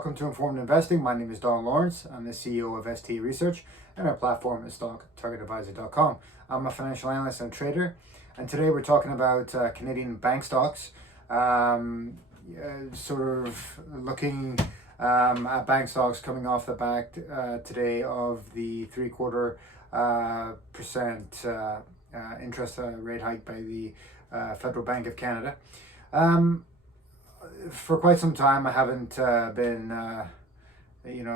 Welcome to Informed Investing. My name is Don Lawrence. I'm the CEO of STA Research, and our platform is StockTargetAdvisor.com. I'm a financial analyst and trader, and today we're talking about Canadian bank stocks. Sort of looking at bank stocks coming off the back today of the 0.75% interest rate hike by the Federal Bank of Canada. For quite some time, I haven't been,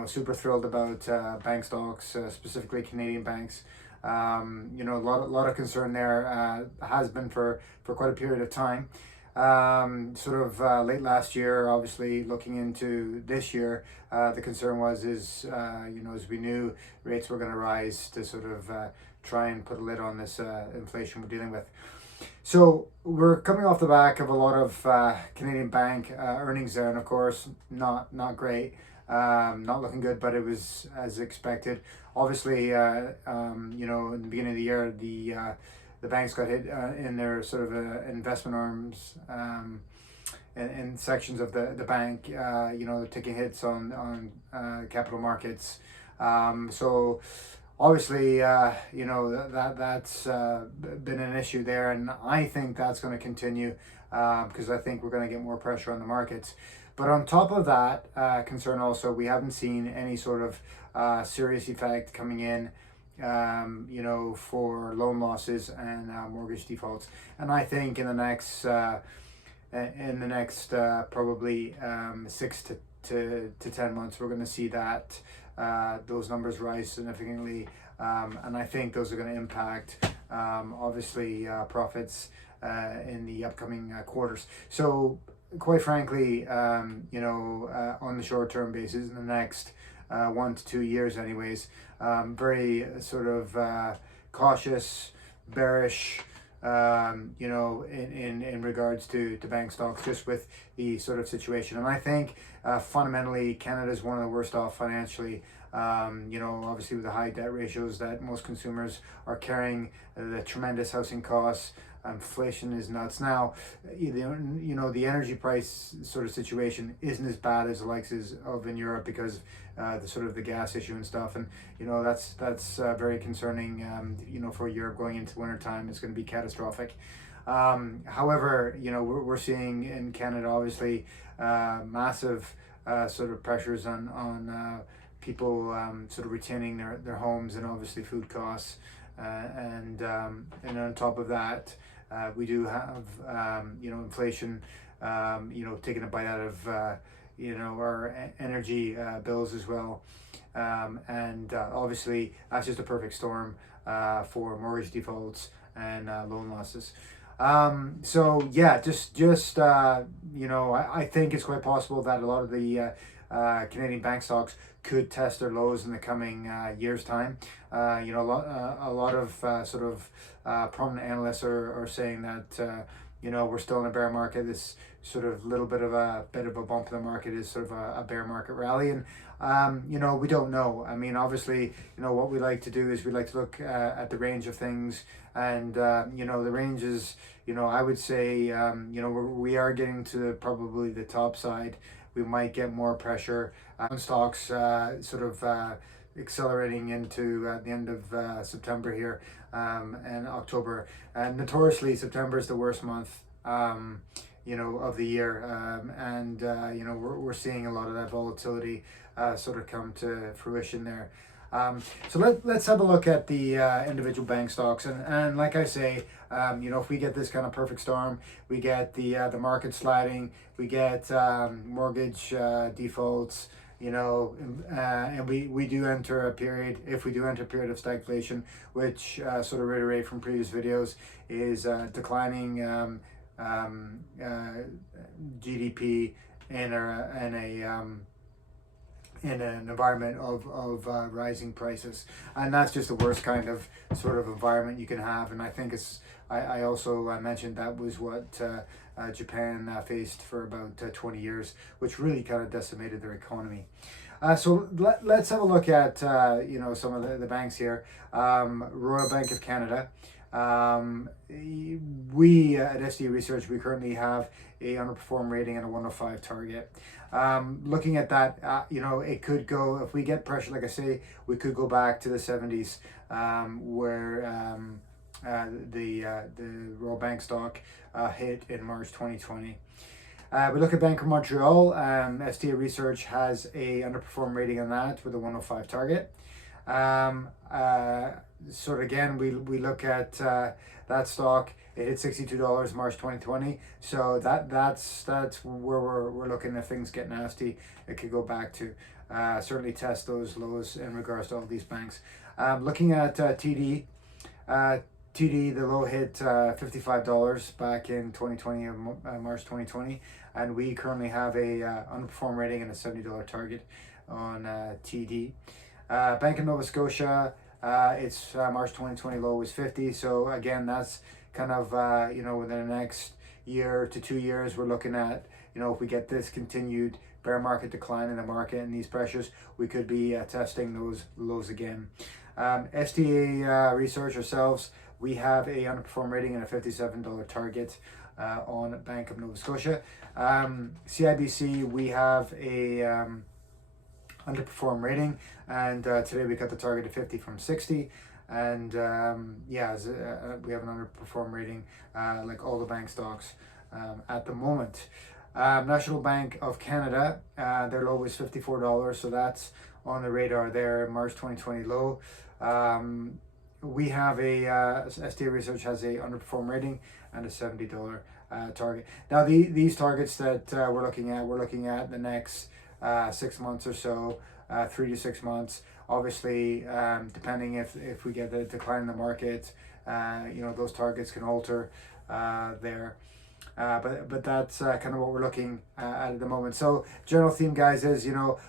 super thrilled about bank stocks, specifically Canadian banks. A lot of concern there has been for quite a period of time. Late last year, obviously looking into this year, the concern was as we knew rates were going to rise to sort of try and put a lid on this inflation we're dealing with. So we're coming off the back of a lot of Canadian bank earnings there, and of course not great, not looking good, but it was as expected. Obviously, in the beginning of the year, the banks got hit in their sort of investment arms in sections of the bank. They're taking hits on capital markets. Obviously, that's been an issue there, and I think that's going to continue because I think we're going to get more pressure on the markets. But on top of that concern also, we haven't seen any sort of serious effect coming in, for loan losses and mortgage defaults. And I think in the next probably 6 to 10 months, we're going to see that those numbers rise significantly, and I think those are going to impact obviously profits in the upcoming quarters. So quite frankly, on the short-term basis, in the next 1 to 2 years anyways, very sort of cautious, bearish, in regards to bank stocks, just with the sort of situation. And I think fundamentally Canada is one of the worst off financially, obviously with the high debt ratios that most consumers are carrying, the tremendous housing costs. Inflation is nuts. Now, the energy price sort of situation isn't as bad as the likes of in Europe because the sort of the gas issue and stuff, and that's very concerning. For Europe going into wintertime, it's going to be catastrophic. However, we're seeing in Canada obviously massive sort of pressures on people sort of retaining their homes, and obviously food costs, and on top of that, we do have inflation taking a bite out of our energy bills as well, and obviously that's just a perfect storm for mortgage defaults and loan losses. I think it's quite possible that a lot of the Canadian bank stocks could test their lows in the coming year's time. A lot of prominent analysts are saying that we're still in a bear market. This sort of little bit of a bump in the market is sort of a bear market rally, and we don't know. I mean, obviously, what we like to do is we like to look at the range of things, and the range is, I would say, we are getting to probably the top side. We might get more pressure on stocks accelerating into the end of September here, and October. And notoriously, September is the worst month of the year, we're seeing a lot of that volatility sort of come to fruition there. So let's have a look at the individual bank stocks, and like I say, if we get this kind of perfect storm, we get the market sliding, we get mortgage defaults, and we do enter a period, if we do enter a period of stagflation, which sort of reiterate from previous videos, is declining GDP in an environment of rising prices, and that's just the worst kind of sort of environment you can have. And I think I also mentioned that was what Japan faced for about 20 years, which really kind of decimated their economy. So let's have a look at some of the banks here. Royal Bank of Canada. we at STA Research, we currently have a underperform rating and a 105 target. Looking at that, it could go, if we get pressure, like I say, we could go back to the 70s, where the Royal Bank stock hit in March 2020. We look at Bank of Montreal. STA Research has a underperform rating on that with a 105 target. Sort of again, we look at that stock. It hit $62 March 2020. So that's where we're looking. If things get nasty, it could go back to certainly test those lows in regards to all these banks. Looking at TD. TD, the low hit $55 back in 2020, March 2020, and we currently have a underperform rating and a $70 target on TD. Bank of Nova Scotia, its March 2020 low was 50. So again, that's kind of within the next year to 2 years, we're looking at, if we get this continued bear market decline in the market and these pressures, we could be testing those lows again. STA Research ourselves, we have a underperform rating and a $57 target on Bank of Nova Scotia. CIBC, we have a underperform rating, and today we got the target of 50 from 60, and we have an underperform rating like all the bank stocks at the moment. National Bank of Canada, their low was $54, so that's on the radar there, March 2020 low. We have STA Research has a underperform rating and a $70 target. Now these targets that we're looking at the next 6 months or so, 3 to 6 months. Obviously, depending if we get a decline in the market, those targets can alter there. But that's kind of what we're looking at the moment. So general theme, guys, is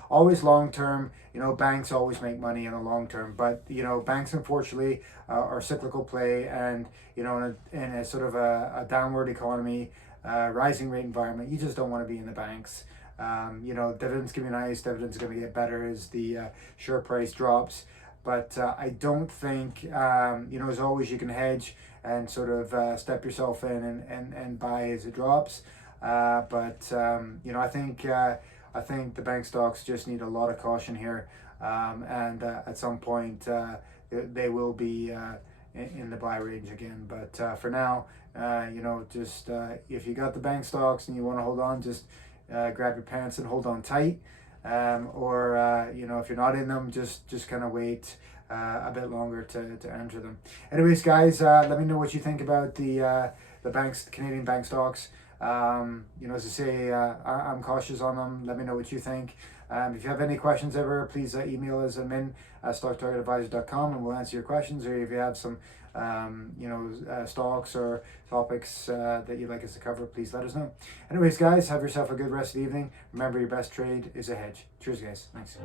always long term. Banks always make money in the long term, but banks unfortunately are cyclical play, and in a sort of a downward economy, rising rate environment, you just don't want to be in the banks. Dividends can be nice. Dividends are going to get better as the share price drops, but I don't think as always you can hedge and sort of step yourself in and buy as it drops. But I think the bank stocks just need a lot of caution here, and at some point they will be in the buy range again. But for now, just if you got the bank stocks and you want to hold on, just grab your pants and hold on tight. Or if you're not in them, just kind of wait a bit longer to enter them. Anyways, guys, let me know what you think about the banks, the Canadian bank stocks. As I say, I'm cautious on them. Let me know what you think. If you have any questions ever, please email us at min@stocktargetadvisor.com, and we'll answer your questions. Or if you have some stocks or topics that you'd like us to cover, please let us know. Anyways, guys, have yourself a good rest of the evening. Remember, your best trade is a hedge. Cheers, guys. Thanks.